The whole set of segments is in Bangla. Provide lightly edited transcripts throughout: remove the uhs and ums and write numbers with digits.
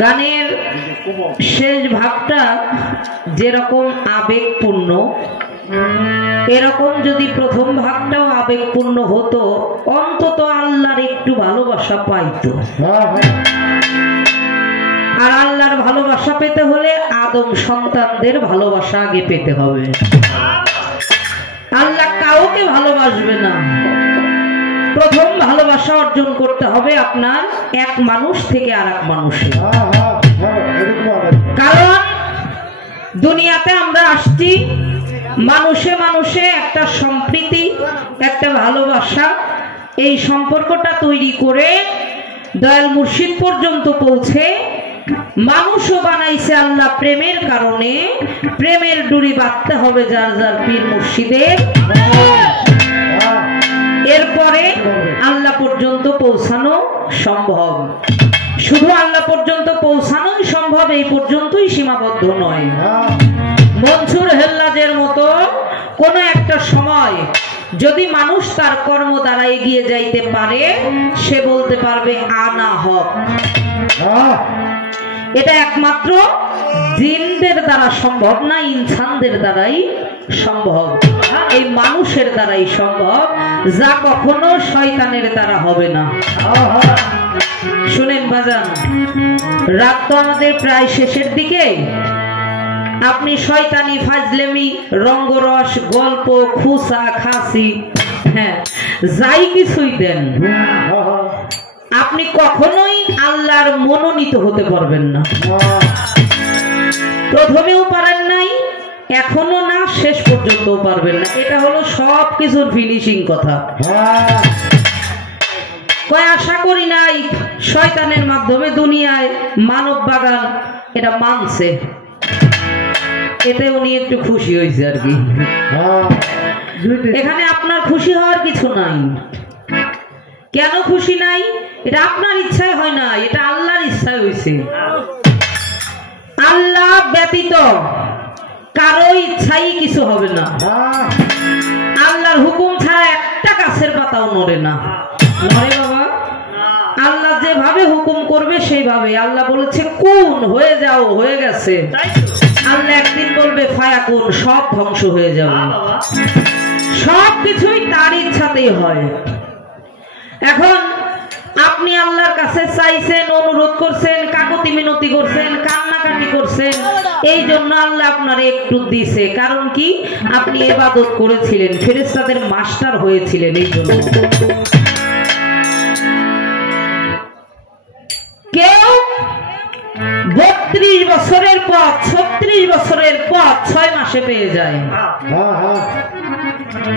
গানের শেষ ভাগটা যেরকম আবেগপূর্ণ, এরকম যদি প্রথম ভাগটাও আবেগপূর্ণ হতো, অন্তত আল্লাহর একটু ভালোবাসা পাইতো। আর আল্লাহর ভালোবাসা পেতে হলে আদম সন্তানদের ভালোবাসা আগে পেতে হবে। আল্লাহ কাউকে ভালোবাসবে না, প্রথম ভালোবাসা অর্জন করতে হবে আপনার এক মানুষ থেকে আর এক মানুষে। কারণ দুনিয়াতে আমরা আসছি মানুষে মানুষে একটা সম্প্রীতি, একটা ভালোবাসা, এই সম্পর্কটা তৈরি করে দয়াল মুর্শিদ পর্যন্ত পৌঁছে মানুষও বানাইছে আল্লাহ প্রেমের কারণে। প্রেমের ডুরি বাঁধতে হবে যার যার পীর মুর্শিদের, এরপরে আল্লাহ পর্যন্ত পৌঁছানো সম্ভব। শুধু আল্লাহ পর্যন্ত পৌঁছানোই সম্ভব, এই পর্যন্তই সীমাবদ্ধ নয়। মনসুর হেল্লাজের মতো কোন একটা সময় যদি মানুষ তার কর্ম দ্বারা এগিয়ে যাইতে পারে, সে বলতে পারবে আনা হক। এটা একমাত্র জিনদের দ্বারা সম্ভব না, ইনসানদের দ্বারাই সম্ভব, এই মানুষের দ্বারাই সম্ভব, যা কখনো শয়তানের দ্বারা হবে না। শুনেন বাজান, রাত তো আমাদের প্রায় শেষের দিকে। আপনি শয়তানি, ফাজলেমি, রঙ্গরস, গল্প, খুসা খাসি, হ্যাঁ যাই কিছুই দেন, আপনি কখনোই আল্লাহর মনোনীত হতে পারবেন না। প্রথমেও পারেন নাই, এখনো না, শেষ পর্যন্ত পারবেন না। এটা হলো সব কিছুর ফিনিশিং কথা। কয় আশা করি নাই শয়তানের মাধ্যমে দুনিয়ায় মানব বাগান এটা মানছে, এতে উনি একটু খুশি হয়েছে আর কি। এখানে আপনার খুশি হওয়ার কিছু নাই। কেন খুশি নাই? এটা আপনার ইচ্ছায় হয় না, এটা আল্লাহর ইচ্ছায় হয়েছে। আল্লাহ ব্যতীত কারো ইচ্ছাই কিছু হবে না। আল্লাহর হুকুম ছাড়া একটা গাছের পাতাও নড়ে না। নড়ে বাবা? আল্লাহ যেভাবে হুকুম করবে সেইভাবে। আল্লাহ বলেছে কোন, হয়ে যাও, হয়ে গেছে। আল্লাহ একদিন বলবে ফায়াকুন, সব ধ্বংস হয়ে যাবে। সব কিছুই তার ইচ্ছাতেই হয়। এখন আপনি আল্লাহর কাছে চাইছেন, অনুরোধ করছেন, কাকুতি মিনতি করছেন, কান্নাকাটি করছেন, এই জন্য আল্লাহ আপনার একটু দিছে। কারণ কি? আপনি ইবাদত করেছিলেন, ফেরেশতাদের মাস্টার হয়েছিলেন, এই জন্য। কেউ 32 বছরের পর, 36 বছরের পর 6 মাসে পেয়ে যায়,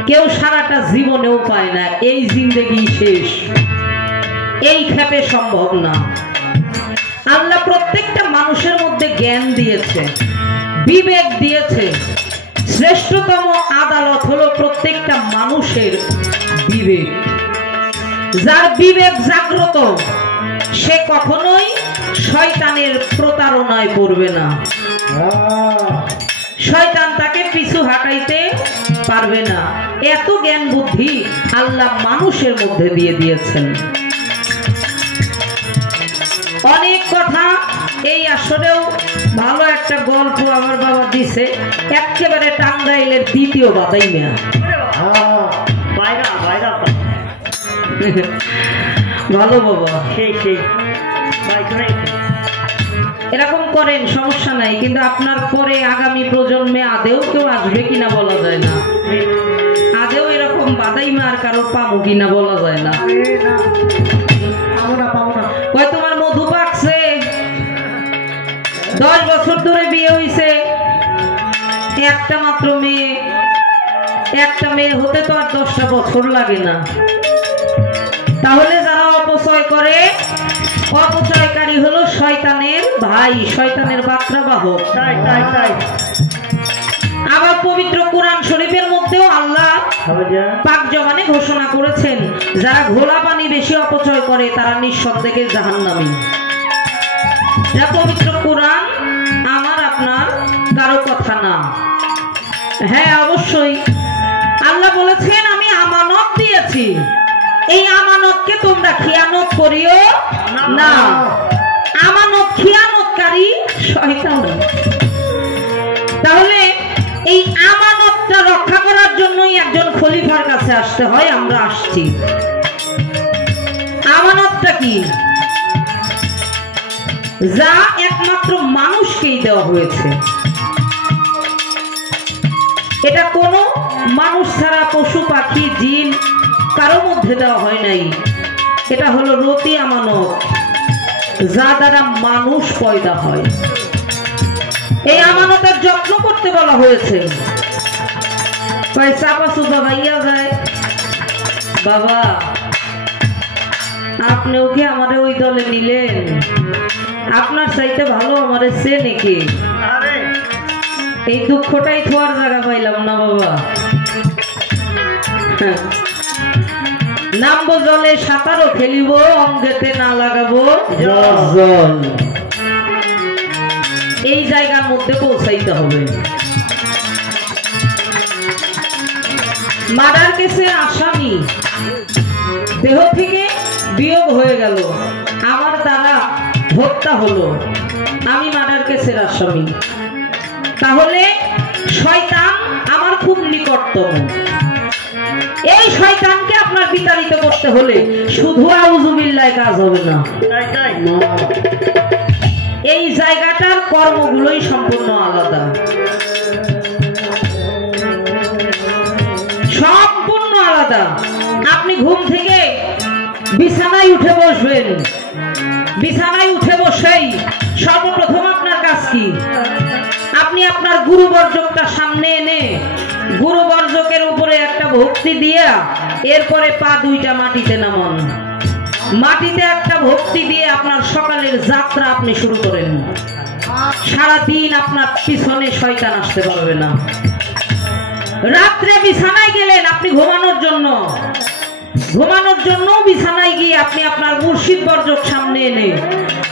কেউ সারাটা জীবনেও পায় না। এই জিন্দেগি শেষ, এই ক্ষেপে সম্ভব না। আল্লাহ প্রত্যেকটা মানুষের মধ্যে জ্ঞান দিয়েছে, বিবেক দিয়েছে। শ্রেষ্ঠতম আদালত হলো প্রত্যেকটা মানুষের বিবেক। যার বিবেক জাগ্রত, সে কখনোই শয়তানের প্রতারণায় পড়বে না। শয়তান তাকে পিছু হাঁটাইতে পারবে না। এত জ্ঞান বুদ্ধি আল্লাহ মানুষের মধ্যে দিয়ে দিয়েছেন। অনেক কথা এই আসরেও ভালো একটা গল্প আমার বাবা দিছে, একেবারে টাঙ্গাইলের দ্বিতীয় বাদাই মেয়া। ভালো বাবা, এরকম করেন, সমস্যা নাই। কিন্তু আপনার পরে আগামী প্রজন্মে আদেও কেউ আসবে কিনা বলা যায় না। আদেও এরকম বাদাই মার কারো পাবো কিনা বলা যায় না। কয় তোমার মধু পাকছে, 10 বছর ধরে বিয়ে হইছে, একটা মাত্র মেয়ে। একটা মেয়ে হতে তো আর 10টা বছর লাগে না। তাহলে যারা অপচয় করে, অপচয়কারী হলো শয়তানের ভাই, শয়তানের বার্তাবাহক। আবার পবিত্র কোরআন শরীফের মধ্যেও আল্লাহ পাক জবানে ঘোষণা করেছেন, যারা ঘোলা পানি বেশি অপচয় করে তারা নিঃসন্দেহে জাহান্নামী। যা পবিত্র কোরআন, আমার আপনার কারো কথা না। হ্যাঁ অবশ্যই আল্লাহ বলেছেন আমি আমানত দিয়েছি, এই আমানতকে তোমরা খিয়ানত করিও না। আমানত খিয়ানতকারী শয়তান। তাহলে এই আমানতটা রক্ষা করার জন্যই একজন খলিফার কাছে আসতে হয়। আমরা আসছি। আমানতটা কি? যা একমাত্র মানুষকেই দেওয়া হয়েছে। এটা কোনো মানুষ ছাড়া পশু পাখি জিন কারো মধ্যে দেওয়া হয় নাই। এটা হলো রতি আমানত, যা দ্বারা মানুষ পয়দা হয়। এই আমানতের যত্ন করতে বলা হয়েছে। চাপা চুপা ভাইয়া যায়, বাবা আপনিও কি আমারে ওই দলে নিলেন? আপনার চাইতে ভালো আমারে চেনে কে? এই দুঃখটাই থোয়ার জায়গা পাইলাম না বাবা। নামবো জলে সাঁতারও খেলিব, অঙ্গেতে না লাগাবো জল। এই জায়গার মধ্যে পৌঁছাইতে হবে। মার্ডার কেসের আসামি দেহ থেকে বিয়োগ হয়ে গেল, আমার দ্বারা হত্যা হলো, আমি মার্ডার কেসের আসামি। তাহলে শয়তান আমার খুব নিকটতম। এই শয়তানকে আপনার বিতাড়িত করতে হলে শুধু আউযুবিল্লাহ কাজ হবে না। এই জায়গাটার কর্মগুলোই সম্পূর্ণ আলাদা, সম্পূর্ণ আলাদা। আপনি ঘুম থেকে বিছানায় উঠে বসবেন, বিছানায় উঠে বসেই সর্বপ্রথম আপনার কাজ কি? আপনি আপনার গুরুবর্জকটা সামনে এনে গুরুবর্জকের উপরে একটা ভক্তি দিয়া এরপরে পা দুইটা মাটিতে নামান। মাটিতে একটা ভক্তি দিয়ে আপনার সকালের যাত্রা আপনি শুরু করেন। সারাদিন আপনার পিছনে শয়তান আসতে পারবে না। রাত্রে বিছানায় গেলেন আপনি ঘুমানোর জন্য, ঘুমানোর জন্য বিছানায় গিয়ে আপনি আপনার মুর্শিদ বর্জক সামনে এনে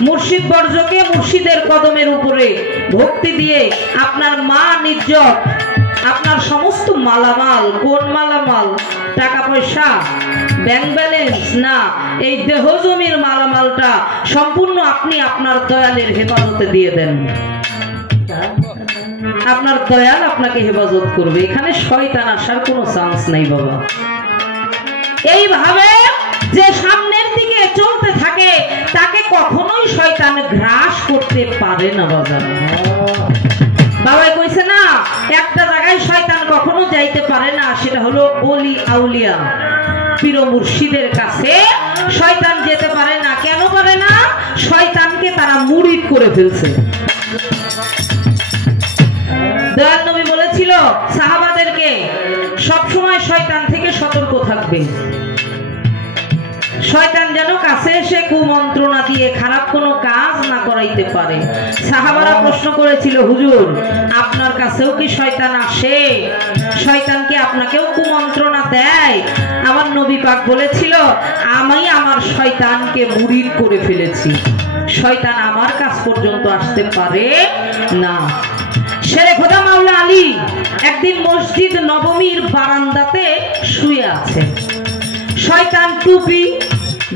মুর্শিদ বর্জকে মুর্শিদের কদমের উপরে ভক্তি দিয়ে আপনার মা নিজ্জত, আপনার সমস্ত মালামাল, কোন মালামাল? টাকা পয়সা, ব্যাংক ব্যালেন্স না, এই দেহ জমির মালামালটা সম্পূর্ণ আপনি আপনার দয়ালের হেফাজতে দিয়ে দেন। আপনার দয়াল আপনাকে হেফাজত করবে। এখানে শয়তান আসার কোনো চান্স নাই বাবা। এইভাবে যে সামনের দিকে চলতে থাকে তাকে কখনোই শয়তান গ্রাস করতে পারে না বাবা। বাবা কইছে না, একটা জায়গায় শয়তান কখনো যাইতে পারে না, সেটা হলো ওলি আউলিয়া পীর মুর্শিদের কাছে শয়তান যেতে পারে না। কেন পারে না? শয়তানকে তারা মুরিদ করে ফেলছে। দয়াল নবী বলেছিল সাহাবাদেরকে সবসময় শয়তান থেকে সতর্ক থাকবে। শয়তান যেন কাছে এসে কুমন্ত্রণা দিয়ে খারাপ কোনো কাজ না করাইতে পারে। সাহাবারা প্রশ্ন করেছিল, হুজুর আপনার কাছেও কি শয়তান আসে? শয়তান কি আপনাকেও কুমন্ত্রণা দেয়? আমার নবী পাক বলেছিল, আমি আমার শয়তানকে মুরিদ করে ফেলেছি, শয়তান আমার কাছ পর্যন্ত আসতে পারে না। শেরে খোদা মাওলা আলী একদিন মসজিদ নবমীর বারান্দাতে শুয়ে আছে। শয়তান টুপি,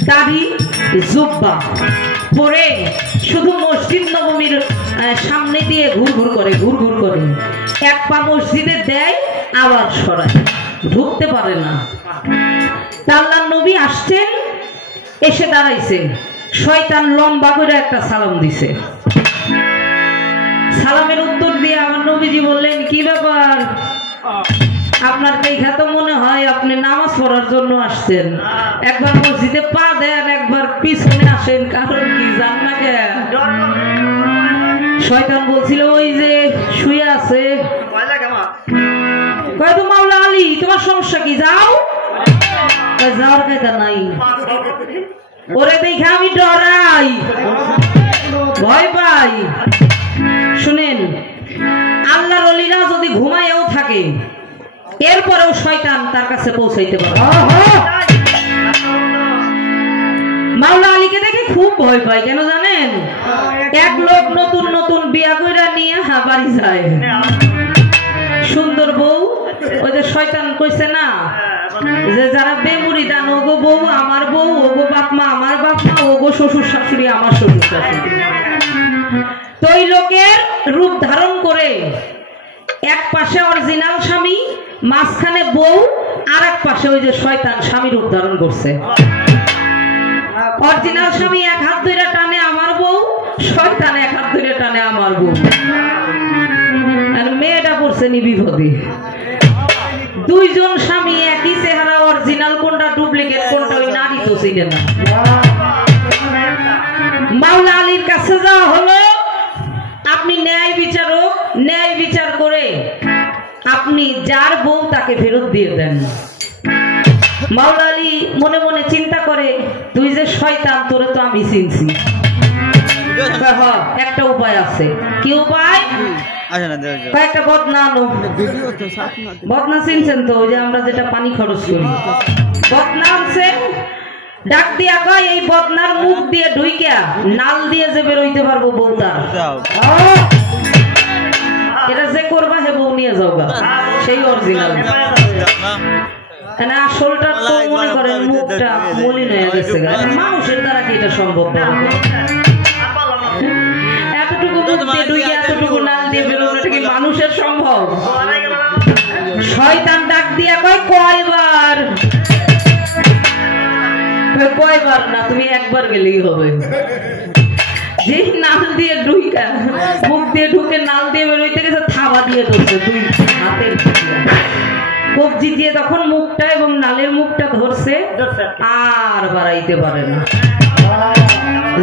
দাড়ি, জুব্বা পরে শুধু মসজিদ নবমীর সামনে দিয়ে ঘুরঘুর করে, ঘুরঘুর করে। এক পা মসজিদে দেয় আবার সরায়, ঢুকতে পারে না। আল্লাহর নবী আসছেন, এসে দাঁড়াইছে। শয়তান লম্বা করে একটা সালাম দিছে। সালামের উত্তর দিয়ে আমার নবীজি বললেন, কি ব্যাপার? আপনার দেখা তো মনে হয় আপনি নামাজ পড়ার জন্য আসছেন। একবার মসজিদে পা দেন, একবার পিছনে আসেন, কারণ কি জান না? শয়তান বলছিল, ওই যে শুয়ে আছে। কয়তো মাওলা আলী তোমার সমস্যা কি? যাও। যাওয়ার কায়দা নাই, ওরে দেখে আমি ডরাই, ভয় পাই। শুনেন, আল্লাহর ওলিরা যদি ঘুমায়ও থাকে এরপরেও শয়তান তার কাছে পৌঁছাইতে পারে। মাওলা আলীকে দেখে খুব ভয় পায়। কেন জানেন? এক লোক নতুন নতুন বিয়া কইরা নিয়ে বাড়ি যায়, সুন্দর বউ। ওই যে শয়তান কইছে না, যে যারা বেমুরিদান ওগো বউ আমার বউ, ওগো বাপ মা আমার বাপ মা, ওগো শ্বশুর শাশুড়ি আমার শ্বশুর শাশুড়ি, তো ওই লোকের রূপ ধারণ করে এক পাশে অরিজিনাল স্বামী, মাঝখানে বউ, আর এক পাশে ওই যে শয়তান স্বামী রূপ ধারণ করছে। অরিজিনাল স্বামী এক হাত ধরে টানে আমার বউ, শয়তান এক হাত ধরে টানে আমার বউ। আর মেয়েটা পড়ছে নি বিপদে। দুইজন স্বামী একই চেহারা, অরিজিনাল কোনটা ডুপ্লিকেট কোনটা ওই নারী তো চিনে না। মাওলা আলীর কাছে যাওয়া হলো, আপনি ন্যায় বিচারক, ন্যায় বিচার করে আপনি যার বউ তাকে ফেরত দিয়ে দেন। মাওলা আলী মনে মনে চিন্তা করে, তুই যে শয়তান, তোরে তো আমি চিনছি, একটা উপায় আছে। কি উপায়? কয়েকটা বদনা আনো। বদনা চিনছেন তো, ওই যে আমরা যেটা পানি খরচ করি, বদনা আনছে। ডাক দিয়া কয়, এই বদনার মুখ দিয়ে ঢুইকা নাল দিয়ে যে বেরোইতে পারবো বউটা, এটা যে করবা হে বউ নিয়ে যাওগা, সেই অরিজিনাল। আসলটা তো মনে করেন মুখটা মলিন হয়ে গেছে, মানুষের দ্বারা কি এটা সম্ভব? এতটুকু মুখ দিয়ে ঢুকে এতটুকু নাল দিয়ে বেরোনো কি মানুষের সম্ভব? শয়তান ডাক দিয়া কয়, কয়বার? কয়বার না, তুমি একবার গেলেই হবে। যে নাল দিয়ে ঢুকা, মুখ দিয়ে ঢুকে নাল দিয়ে বেরোইতে গেছে, থাবা দিয়ে ধরছে দুই হাতের কবজি দিয়ে, তখন মুখটা এবং নালের মুখটা ধরছে, আর বাড়াইতে পারে না,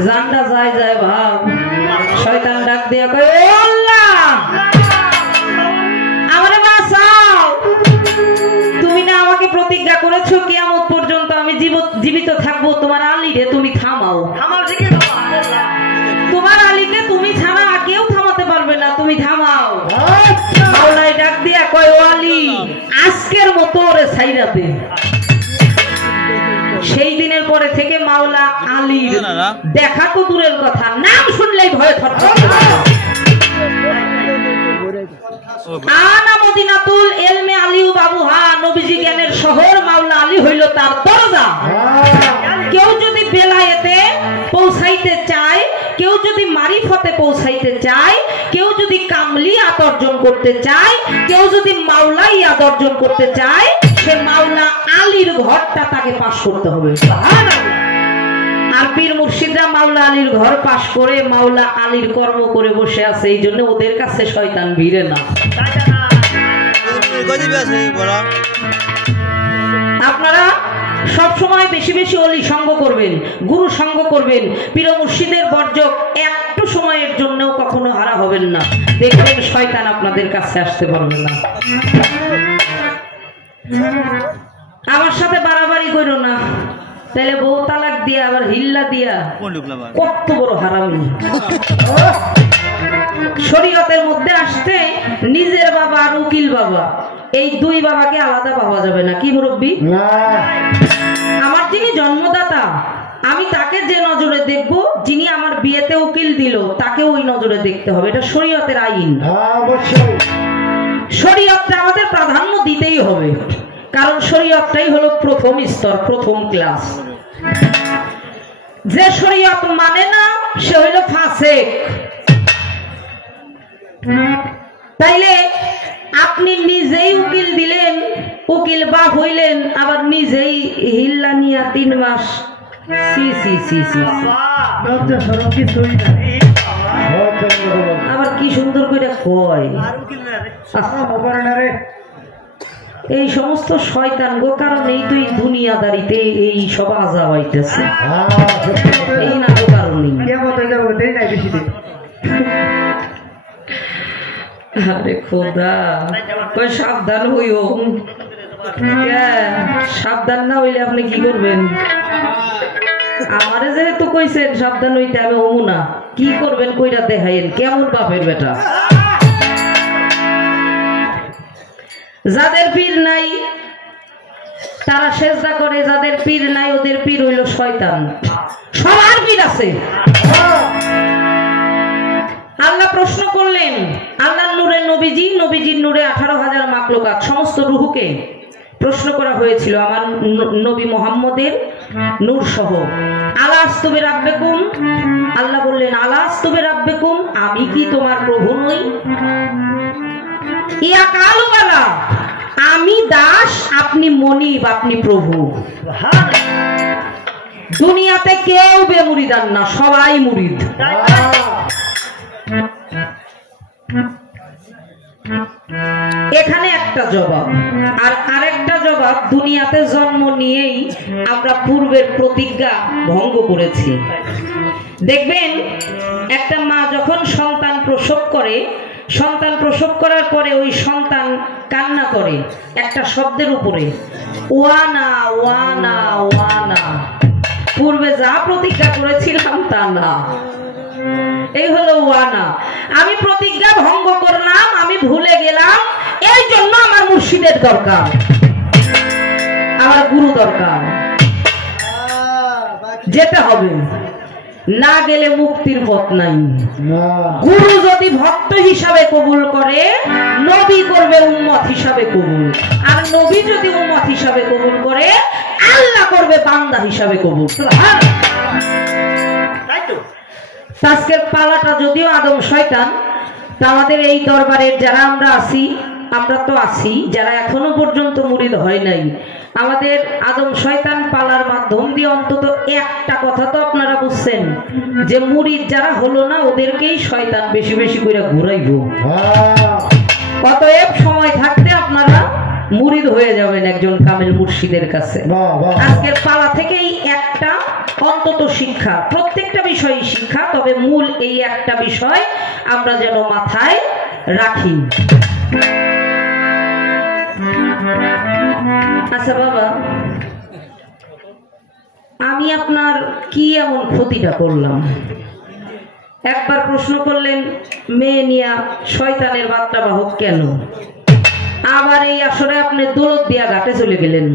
জানটা যায় যায় ভাব। শয়তান ডাক দিয়া কয়, ও আল্লাহ আমারে বাঁচাও, তুমি না আমাকে প্রতিজ্ঞা করেছো কিয়ামত পর্যন্ত আমি জীবিত থাকবো, তোমার আলীরে তুমি থামাও, তোমার আলীকে তুমি ছাড়া কেউ থামাতে পারবে না, তুমি থামাও। মাওলাই ডাক দিয়া কয়, ও আলী আজকের মতো ওরে ছাইরা দে। সেই দিনের পরে থেকে মাওলা আলীর দেখা তো দূরের কথা, নাম শুনলেই ভয়ে থরথর। আনা মদিনাতুল ইলমে আলিউ বাবুহা, নবীজি জ্ঞানের শহর, মাওলা আলী হইল তার দরজা। কেউ যদি বেলায়েতে পৌঁছাইতে চায়, কেউ যদি মারিফতে পৌঁছাইতে চায়, কেউ যদি কামলিয়াত অর্জন করতে চায়, কেউ যদি মাওলাইয়াত অর্জন করতে চায়, সে মাওলা আলীর ঘরটা তাকে পাশ করতে হবে। আর পীর মুর্শিদরা মাওলা আলীর ঘর পাশ করে মাওলা আলীর কর্ম করে বসে আছে, এই জন্য ওদের কাছে শয়তান ভিড়ে না। আপনারা সব সময় বেশি বেশি অলি সঙ্গ করবেন, গুরু সঙ্গ করবেন, পীর মুর্শিদের বর্জক একটু সময়ের জন্যও কখনো হারা হবেন না, দেখবেন শয়তান আপনাদের কাছে আসতে পারবে না। আমার সাথে বাড়াবাড়ি করো না, তাহলে বউ তালাক দিয়া আবার হিল্লা দিয়া কত বড় হারামি। শরীয়তের মধ্যে আসতে নিজের বাবা আর উকিল বাবা, এই দুই বাবাকে আলাদা পাওয়া যাবে না। কি মুরব্বী? আমার যিনি জন্মদাতা, আমি তাকে যে নজরে দেখব, যিনি আমার বিয়েতে উকিল দিল তাকে ওই নজরে দেখতে হবে, এটা শরীয়তের আইন। শরীয়তটা আমাদের প্রাধান্য দিতেই হবে, কারণ শরীয়তটাই হলো প্রথম স্তর, প্রথম ক্লাস। যে শরীয়ত মানে না সে হইল ফাসেক। তাইলে আপনি নিজেই উকিল দিলেন, উকিল বাপ হইলেন, আবার নিজেই হিল্লা নিয়া 3 মাস। আবার কি সুন্দর করে কয়, এই সমস্ত শয়তান গো কারণেই তো এই দুনিয়াদারিতে এই সব আজা হইতেছে, এই না তো কারণেই। আরে খোদা, কই সাবধান হইও। সাবধান না হইলে আপনি কি করবেন? আমারে যেহেতু কইছেন সাবধান হইতে, আমি হমু না। কি করবেন কইরা দেখাইন, কেমন বাপের বেটা। যাদের পীর নাই তারা সেজদা করে, যাদের পীর নাই ওদের পীর হইল শয়তান। সবার পীর আছে। আল্লাহ প্রশ্ন করলেন, আল্লাহর নূরে নবীজি, নবীজির নূরে 18,000 মাখলুকাত, সমস্ত রূহকে প্রশ্ন করা হয়েছিল আমার নবী মুহাম্মদের নূর সহ, আলাস্তু বিরাব্বিকুম, আল্লাহ বললেন আলাস্তু বিরাব্বিকুম, আমি কি তোমার প্রভু নই? ইয়া কালু বালা, আমি দাস, আপনি মনিব, আপনি প্রভু। দুনিয়াতে কেউ বেমুরিদান না, সবাই মুরিদ। এখানে একটা জবাব, আর আরেকটা জবাব, দুনিয়াতে জন্ম নিয়েই আমরা পূর্বের প্রতিজ্ঞা ভঙ্গ করেছি। দেখবেন একটা মা যখন সন্তান প্রসব করে, সন্তান প্রসব করার পরে ওই সন্তান কান্না করে একটা শব্দের উপরে, ওয়ানা ওয়ানা ওয়ানা। পূর্বে যা প্রতিজ্ঞা করেছিলাম তা না, এই হলো ওয়ানা। আমি প্রতিজ্ঞা ভঙ্গ করলাম, আমি ভুলে গেলাম, এই জন্য আমার মুর্শিদের দরকার, আমার গুরু দরকার, যেতে হবে, না গেলে মুক্তির পথ নাই। গুরু যদি ভক্ত হিসাবে কবুল করে, নবী করবে উম্মত হিসাবে কবুল, আর নবী যদি উম্মত হিসাবে কবুল করে, আল্লাহ করবে বান্দা হিসাবে কবুল। আজকের পালাটা যদিও আদম শয়তান, তা আমাদের এই দরবারের যারা আমরা আছি, আমরা তো আছি যারা এখনো পর্যন্ত মুরিদ হয় নাই, আমাদের আদম শয়তান পালার মাধ্যম দিয়ে অন্তত একটা কথা তো আপনারা বুঝছেন যে মুরিদ যারা হলো না ওদেরকেই শয়তান বেশি বেশি করে ঘুরাইব। অতএব সময় থাকতে আপনারা মুরিদ হয়ে যাবেন একজন কামেল মুর্শিদের কাছে। আজকের পালা থেকেই একটা অন্তত শিক্ষা, প্রত্যেকটা বিষয়ই শিক্ষা, তবে মূল এই একটা বিষয় আমরা যেন মাথায় রাখি। আচ্ছা বাবা, আমি আপনার কি এমন ক্ষতিটা করলাম? একবার প্রশ্ন করলেন মেয়ে নিয়া শয়তানের বার্তা বাহক কেন, আবার এই আসরে আপনি দৌলত দিয়া ঘাটে চলে গেলেন।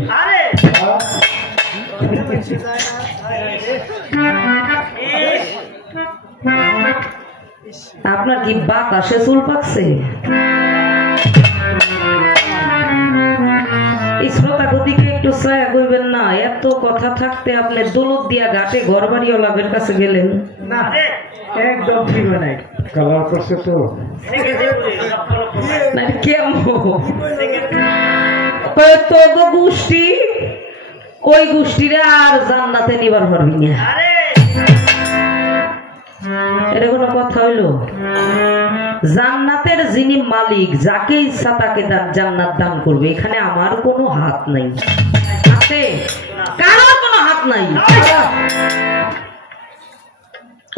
আপনার কি বাতাসে চুল পাকছে? এই শ্রোতা গতিকে একটু ছায়া করবেন না, এত কথা থাকতে আপনি দৌলত দিয়া ঘাটে ঘর বাড়িওয়ালাদের কাছে গেলেন না, একদম ঠিক নাই। কালার করছে তো না, কেমন তো গোষ্ঠী, ওই গোষ্ঠীরা আর জান্নাতে নিবার পারবি না, এটা কোনো কথা হইল? জান্নাতের যিনি মালিক, যাকে ইচ্ছা তাকে জান্নাত দান করবে, এখানে আমার কোনো হাত নাই, আছে কারোর কোনো হাত নাই।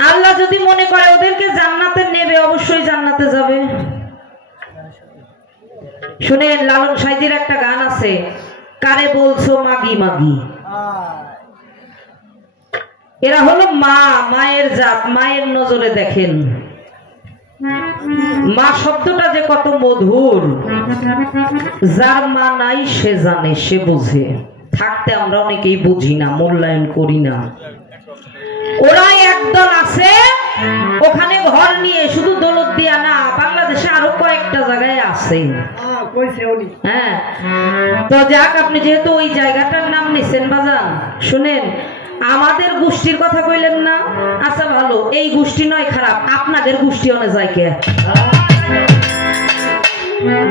আল্লাহ যদি মনে করে ওদেরকে জান্নাতে নেবে, অবশ্যই জান্নাতে যাবে। শুনেন, লালন সাইজির একটা গান আছে, কারে বলছো মাগি মাগি। এরা হলো মা, মায়ের জাত, মায়ের নজরে দেখেন মা শব্দটা যে কত মধুর, যার মা নাই সে জানে, সে বুঝে। থাকতে আমরা অনেকেই বুঝি না, মূল্যায়ন করি না। ওরাই একদল আছে ওখানে ঘর নিয়ে, শুধু দৌলত দিয়া না, বাংলাদেশে আরো কয়েকটা জায়গায় আছে। হ্যাঁ, তো যাক, আপনি যেহেতু ওই জায়গাটার নাম নিছেন বাজান, শুনেন, আমাদের গোষ্ঠীর কথা কইলেন না, আচ্ছা ভালো, এই গোষ্ঠী নয় খারাপ, আপনাদের গোষ্ঠী অনেক যায় কে,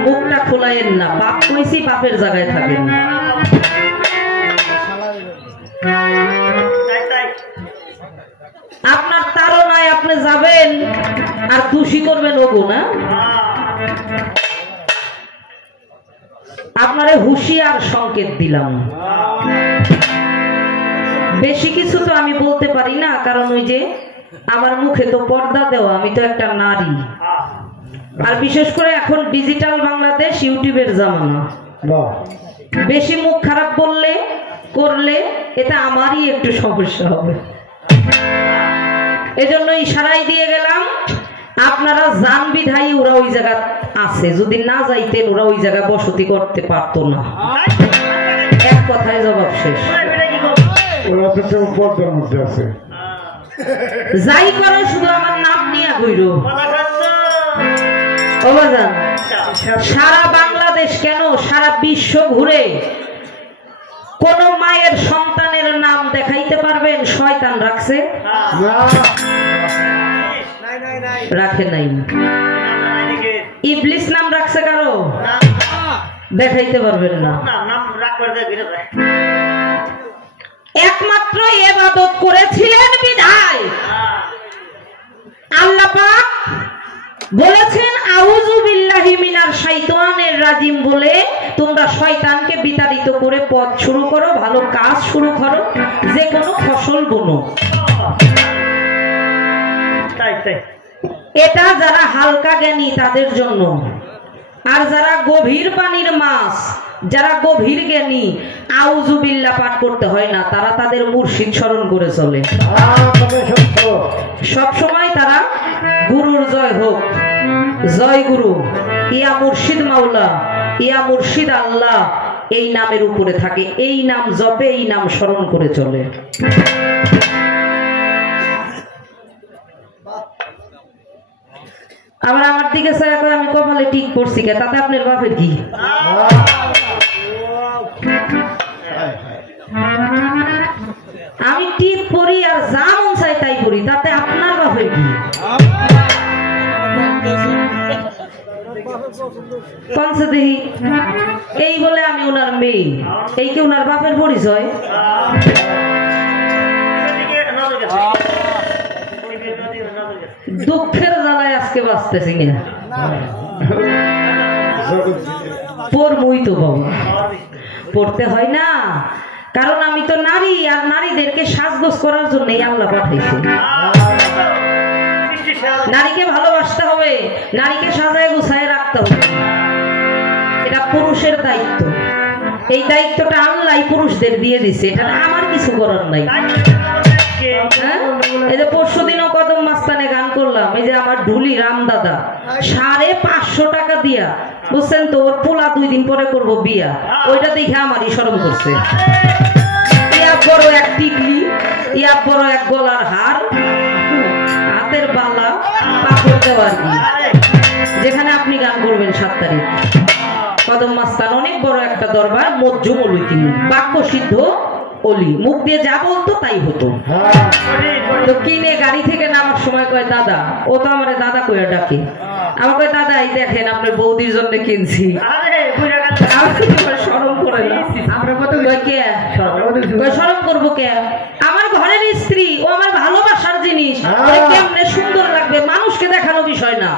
মুখটা খোলায়েন না, বাপ কইছি বাপের জায়গায় থাকেন। আপনার তাড়নায় আপনি যাবেন আর খুশি করবেন ওগো না, আপনারে হুঁশিয়ার সংকেত দিলাম। বেশি কিছু তো আমি বলতে পারি না, কারণ ওই যে আমার মুখে তো পর্দা দেওয়া, আমি তো একটা নারী, আর বিশেষ করে এখন ডিজিটাল বাংলাদেশ, ইউটিউবের জামানা, বেশি মুখ খারাপ বললে করলে এটা আমারই একটু সমস্যা হবে। এজন্য ইশারাই দিয়ে গেলাম, আপনারা যান বিধায়ী ওরা ওই জায়গা আছে, যদি না যাইতেন ওরা ওই জায়গায় বসতি করতে পারতো না। এক কথায় জবাব শেষ। যাই করো শুধু আমার নাম নিয়ে ঘুরো। সারা বাংলাদেশ কেন, সারা বিশ্ব ঘুরে কোন মায়ের সন্তানের নাম দেখাইতে পারবেন শয়তান রাখছে? রাখে নাই। ইবলিস নাম রাখছে কারো? দেখাইতে পারবেন না। একমাত্র ইবাদত করেছিলেন বিধায় আল্লাহ পাক বলেছেন আউযু বিল্লাহি মিনাশ শাইতানির রাজিম বলে তোমরা শয়তানকে বিতাড়িত করে পথ শুরু করো, ভালো কাজ শুরু করো, যে কোনো ফসল বুনো। এটা যারা হালকা জ্ঞানী তাদের জন্য, আর যারা গভীর পানির মাছ, যারা গভীর জ্ঞানী আউযু বিল্লাহ পাঠ করতে হয় না, তারা তাদের মুর্শিদ স্মরণ করে চলে। সব সময় তারা গুরুর জয় হোক, জয় গুরু, ইয়া মুর্শিদ মাওলা, ইয়া মুর্শিদ আল্লাহ, এই নামের উপরে থাকে, এই নাম জপে, এই নাম স্মরণ করে চলে। আবার আমার দিকে চাই করে আমি কপালে টিক পড়ছি কে, তাতে আপনার বাপের কি? আমি টিপ পড়ি আর যা মন চাই তাই পড়ি, তাতে আপনার বাপের কি? কনসে দেখি এই বলে আমি ওনার মেয়ে, এই কি ওনার বাপের পরিচয়? দুঃখের জ্বালায় আজকে বাঁচতেছি না, পড়বই তো বাবা, পড়তে হয় না, কারণ আমি তো নারী, আর নারীদেরকে সাজগোজ করার জন্যই আল্লাহ পাঠাইছে। নারীকে ভালোবাসতে হবে, নারীকে সাজায় গুছায় রাখতে হবে, এটা পুরুষের দায়িত্ব। এই দায়িত্বটা আল্লাহ পুরুষদের দিয়ে দিছে, এটা আমার কিছু করার নাই। এই যে পরশুদিনও কদম মাস্তানে গান করলাম, এই যে আমার ঢুলি রাম দাদা 550 টাকা দিয়া, বুঝছেন তো, ওর পোলা 2 দিন পরে করবো বিয়া, ওইটা দেখে আমারই শরম করছে। ইয়া বড় এক টিকলি, ইয়া বড় এক গলার হার, হাতের বালা, পাথর দেওয়ার কি, যেখানে আপনি গান করবেন 7 তারিখ কদম মাস্তান, অনেক বড় একটা দরবার, মজ্জুম অলি, তিনি বাক্য সিদ্ধ অলি, মুখ দিয়ে যা বলতো তাই হতো। তো কিনে গাড়ি থেকে নামার সময় কয় দাদা, ও তো আমার দাদা কয়ে ডাকে, আমার কয় দাদা এই দেখেন আপনার বৌদির জন্য কিনছি, শরম করে না, শরম করবো কে, আমার ঘরের স্ত্রী, ও আমার ভালোবাসার জিনিস, কেমনে সুন্দর লাগবে মানুষকে দেখানো বিষয় না,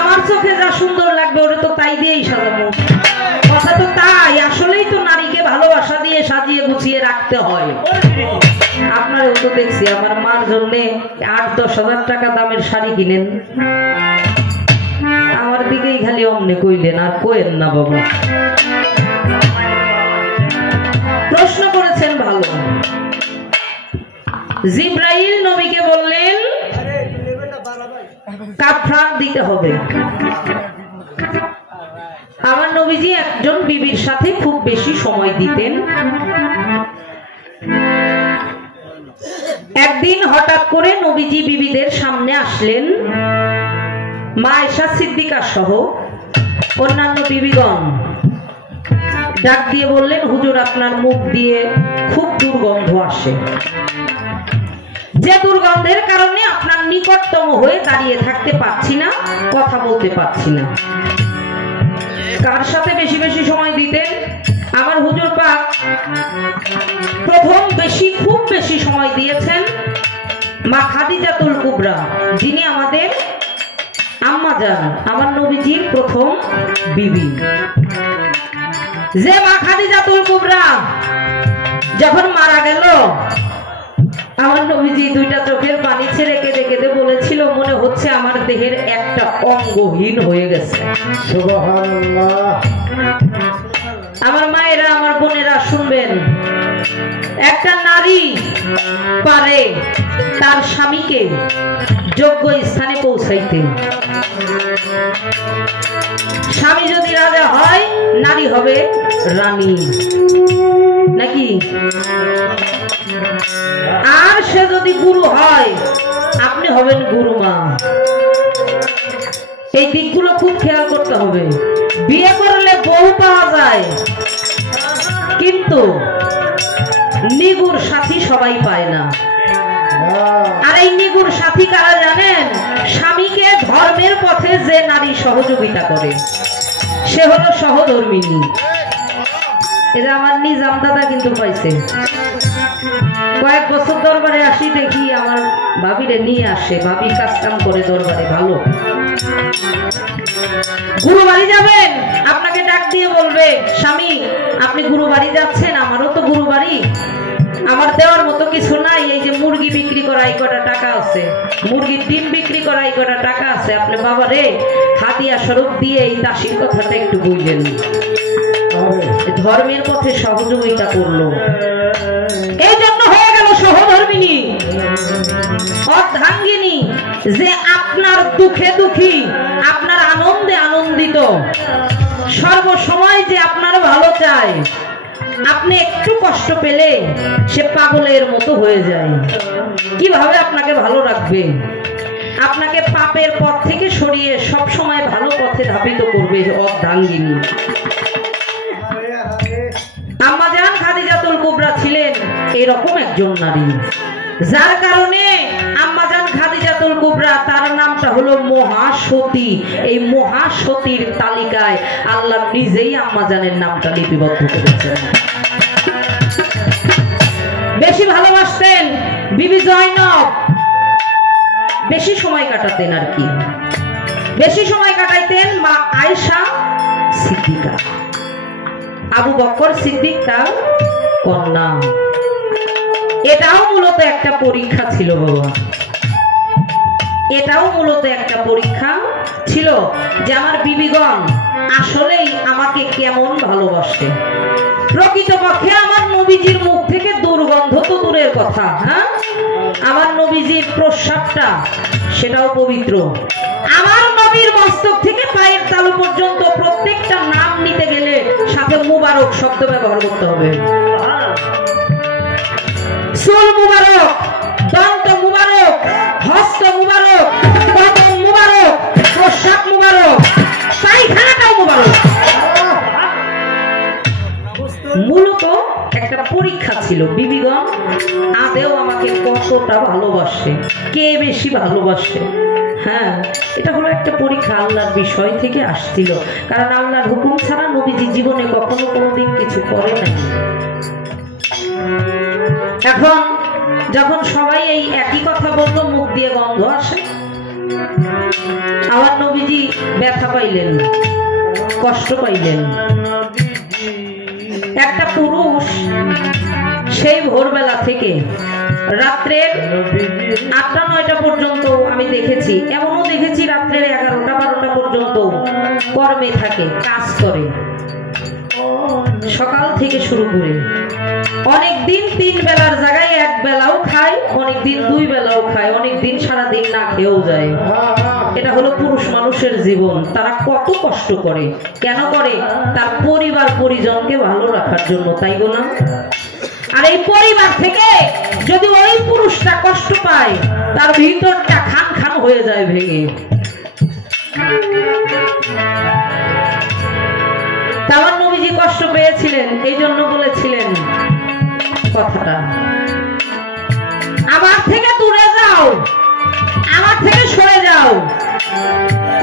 আমার চোখে যা সুন্দর লাগবে ওরে তো তাই দিয়েই সাজাবো। কথা তো তাই, আসলেই তো নারীকে ভালোবাসা দিয়ে সাজিয়ে গুছিয়ে রাখতে হয়। আপনারও তো দেখছি আমার মার জন্য 8-10 হাজার টাকা দামের শাড়ি কিনেন, আমার দিকেই খালি অমনে কইলেন, আর কইেন না বাবা। প্রশ্ন করেছেন ভালো। জিব্রাইল নবীকে বললেন কাফারা দিতে হবে। আমার নবীজি একজন বিবির সাথে খুব বেশি সময় দিতেন। একদিন হঠাৎ করে নবীজি বিবিদের সামনে আসলেন, মা আয়েশা সিদ্দিকা সহ অন্যান্য বিবিগণ ডাক দিয়ে বললেন, হুজুর আপনার মুখ দিয়ে খুব দুর্গন্ধ আসে, যে দুর্গন্ধের কারণে আপনার নিকটতম হয়ে দাঁড়িয়ে থাকতে পারছি না, কথা বলতে পারছি না। কার সাথে বেশি বেশি সময় দিতেন? আমার হুজুর পাক প্রথম খুব বেশি সময় দিয়েছেন মা খাদিজাতুল কুবরা, যিনি আমাদের আম্মা জান, আমার নবীজির প্রথম বিবি। যে মা খাদিজাতুল কুবরা যখন মারা গেল, আমার নবীজি 2টা চোখের পানি ছেড়ে কেঁদে কেঁদে বলেছিল, মনে হচ্ছে আমার দেহের একটা অঙ্গহীন হয়ে গেছে। সুবহানাল্লাহ। আমার মায়েরা, আমার বোনেরা শুনবেন, একটা নারী পারে তার স্বামীকে যোগ্য স্থানে পৌঁছাইতে। স্বামী যদি রাজা হয়, নারী হবে রানী, নাকি? আর সে যদি গুরু হয়, আপনি হবেন গুরুমা। এই দিকগুলো খুব খেয়াল করতে হবে। বিয়ে করলে বউ পাওয়া যায়, কিন্তু নিগুর সাথী সবাই পায় না। আর এই নিগুর সাথী কারা জানেন? স্বামীকে ধর্মের পথে যে নারী সহযোগিতা করে সে হলো সহধর্মিনী। এটা আমার নিজাম দাদা কিন্তু পাইছে। কয়েক বছর দরবারে আসি, দেখি আমার ভাবিরে নিয়ে আসে, ভাবি কাজ কাম করে দরবারে ভালো। গুরু বাড়ি যাবেন, আপনাকে ডাক দিয়ে বলবে, স্বামী আপনি গুরু বাড়ি যাচ্ছেন? আমারও তো গুরু বাড়ি, আমার দেওয়ার মতো কিছু নাই। এই যে মুরগি বিক্রি করা এই কটা টাকা আছে, মুরগির ডিম বিক্রি করা এই কটা টাকা আছে, আপনি বাবা রে হাতিয়া স্বরূপ দিয়ে এই দাসীর কথাটা একটু বুঝলেন। ধর্মের পথে সহযোগিতা করলো, এই জন্য হয়ে গেল সহধর্মিনী, অর্ধাঙ্গিনী, যে আপনার দুঃখে দুঃখী, আপনার আনন্দে আনন্দিত, সর্বসময় যে আপনার ভালো চায়। আপনি একটু কষ্ট পেলে সে পাগলের মতো হয়ে যায়। কিভাবে আপনাকে ভালো রাখবে? আপনাকে পাপের পথ থেকে সরিয়ে সব সময় ভালো পথে ধাবিত করবে। অর্ধাঙ্গিনী আম্মাজান খাদিজাতুল কুবরা ছিলেন এরকম একজন নারী, যার কারণে আম্মাজান খাদিজাতুল কুবরা, তার নামটা হলো মহাসতী। এই মহাসতীর তালিকায় আল্লাহ নিজেই আম্মাজানের নামটা লিপিবদ্ধ করেছেন। বেশি ভালোবাসতেন বিবি জয়নব, বেশি সময় কাটাতেন, আর কি বেশি সময় কাটাইতেন মা আয়েশা সিদ্দিকা। আবু বকর সিদ্দিক তার কন্যা। এটাও মূলত একটা পরীক্ষা ছিল বাবা, এটাও মূলত একটা পরীক্ষা ছিল যে আমার বিবিগণ আসলেই আমাকে কেমন ভালোবাসে। প্রকৃতপক্ষে আমার নবীজির মুখ থেকে দুর্গন্ধ তো দূরের কথা, হ্যাঁ, আমার নবীজির প্রস্রাবটা সেটাও পবিত্র। আমার নবীর মস্তক থেকে পায়ের তালু পর্যন্ত প্রত্যেকটা নাম নিতে গেলে সাথে মুবারক শব্দ ব্যবহার করতে হবে। চুল মুবারক, দন্ত মুবারক, হস্ত মুবারক, কদম মুবারক, প্রস্রাব মুবারক, পায়খানাটাও মুবারক। মূলত একটা পরীক্ষা ছিল, বিবিগণ আদেও আমাকে কতটা ভালোবাসে, কে বেশি ভালোবাসে। হ্যাঁ, এটা হলো একটা পরীক্ষা, আল্লাহর বিষয় থেকে আসছিল। কারণ আল্লাহর হুকুম ছাড়া নবীজি জীবনে কখনো কোনোদিন কিছু করে নাই। এখন যখন সবাই এই একই কথা বললো, মুখ দিয়ে গন্ধ আসে, আমার নবীজি ব্যথা পাইলেন, কষ্ট পাইলেন। একটা পুরুষ সেই ভোরবেলা থেকে রাত্রের 8টা-9টা পর্যন্ত আমি দেখেছি, এমনও দেখেছি রাত্রের 11টা-12টা পর্যন্ত কর্মে থাকে, কাজ করে, সকাল থেকে শুরু করে। অনেকদিন 3 বেলার জায়গায় 1 বেলাও খায়, অনেকদিন 2 বেলাও খায়, অনেকদিন সারাদিন না খেয়েও যায়। এটা হলো পুরুষ মানুষের জীবন। তারা কত কষ্ট করে, কেন করে? তার পরিবার পরিজনকে ভালো রাখার জন্য, তাই বলো না? আর এই পরিবার থেকে যদি ওই পুরুষটা কষ্ট পায়, তার ভিতরটা খান খান হয়ে যায় ভেঙে। আমার নবীজি কষ্ট পেয়েছিলেন, এই জন্য বলেছিলেন কথাটা, আমার থেকে দূরে যাও, আমার থেকে সরে যাও,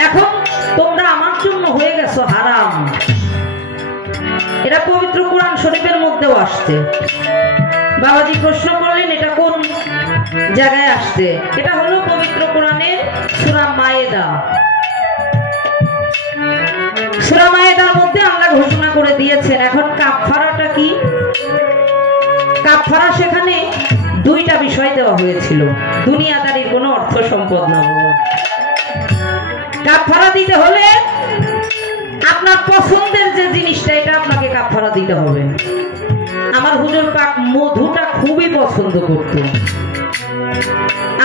এখন তোমরা আমার জন্য হয়ে গেছো হারাম। এটা পবিত্র কোরআন শরীফের মধ্যেও আসছে। বাবাজি প্রশ্ন করলেন এটা কোন জায়গায় আসছে? এটা হলো পবিত্র কোরআনের সূরা মায়েদা। সূরা মায়েদার মধ্যে আল্লাহ ঘোষণা করে দিয়েছেন। এখন কাফারাটা কি? কাফারা সেখানে 2টা বিষয় দেওয়া হয়েছিল, দুনিয়াদারির কোনো অর্থ সম্পদ না। কাফারা দিতে হলে আপনার পছন্দের যে জিনিসটা, এটা আপনাকে কাফারা দিতে হবে। আমার হুজুর পাক মধুটা খুবই পছন্দ করত।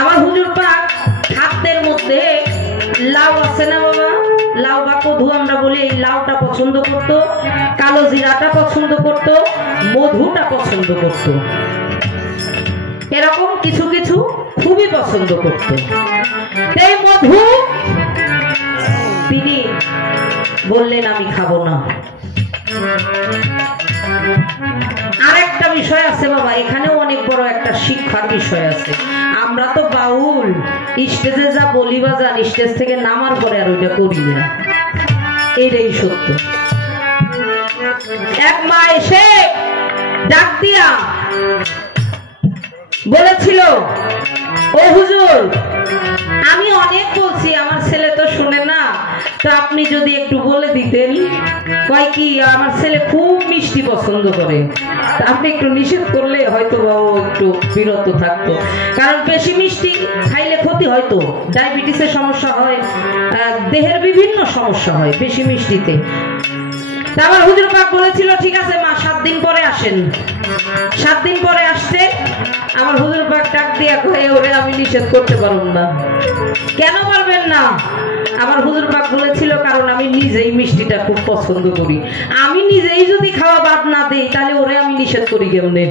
আমার হুজুর পাক খাদ্যের মধ্যে লাউ আছে না বাবা, লাউ বা কদু আমরা বলি, এই লাউটা পছন্দ করত, কালো জিরাটা পছন্দ করত, মধুটা পছন্দ করত, এরকম কিছু কিছু খুবই পছন্দ করত। এই মধু তিনি বললেন আমি খাবো না। আরেকটা বিষয় আছে বাবা, এখানেও অনেক বড় একটা শিক্ষার বিষয় আছে। আমরা তো বাউল, স্টেজে যা বলি বা যান, স্টেজ থেকে নামার পরে আর ওইটা করি না, এটাই সত্য। এক মা এসে ডাক দিয়া বলেছিল, ও হুজুর, আমি অনেক বলছি, আমার ছেলে তো শুনে না, তো আপনি যদি একটু বলে দিতেন। কয় কি, আমার ছেলে খুব মিষ্টি পছন্দ করে, আপনি একটু নিষেধ করলে হয়তো ও একটু বিরত থাকতো, কারণ বেশি মিষ্টি খাইলে ক্ষতি, হয়তো ডায়াবেটিসের সমস্যা হয়, দেহের বিভিন্ন সমস্যা হয় বেশি মিষ্টিতে। আমার হুজুর পাক বলেছিল, ঠিক আছে মা, 7 দিন পরে আসেন। 7 দিন পরে আসছে, আমার হুজুর পাক ডাক দিয়া কয়ে, ওরে আমি নিষেধ করতে পারব না। কেন পারবেন না? আমার হুজুর পাক বলেছিল, কারণ আমি নিজেই মিষ্টিটা খুব পছন্দ করি, আমি নিজেই যদি খাওয়া বাদ না দেই তাহলে ওরে আমি নিষেধ করি কেমনে?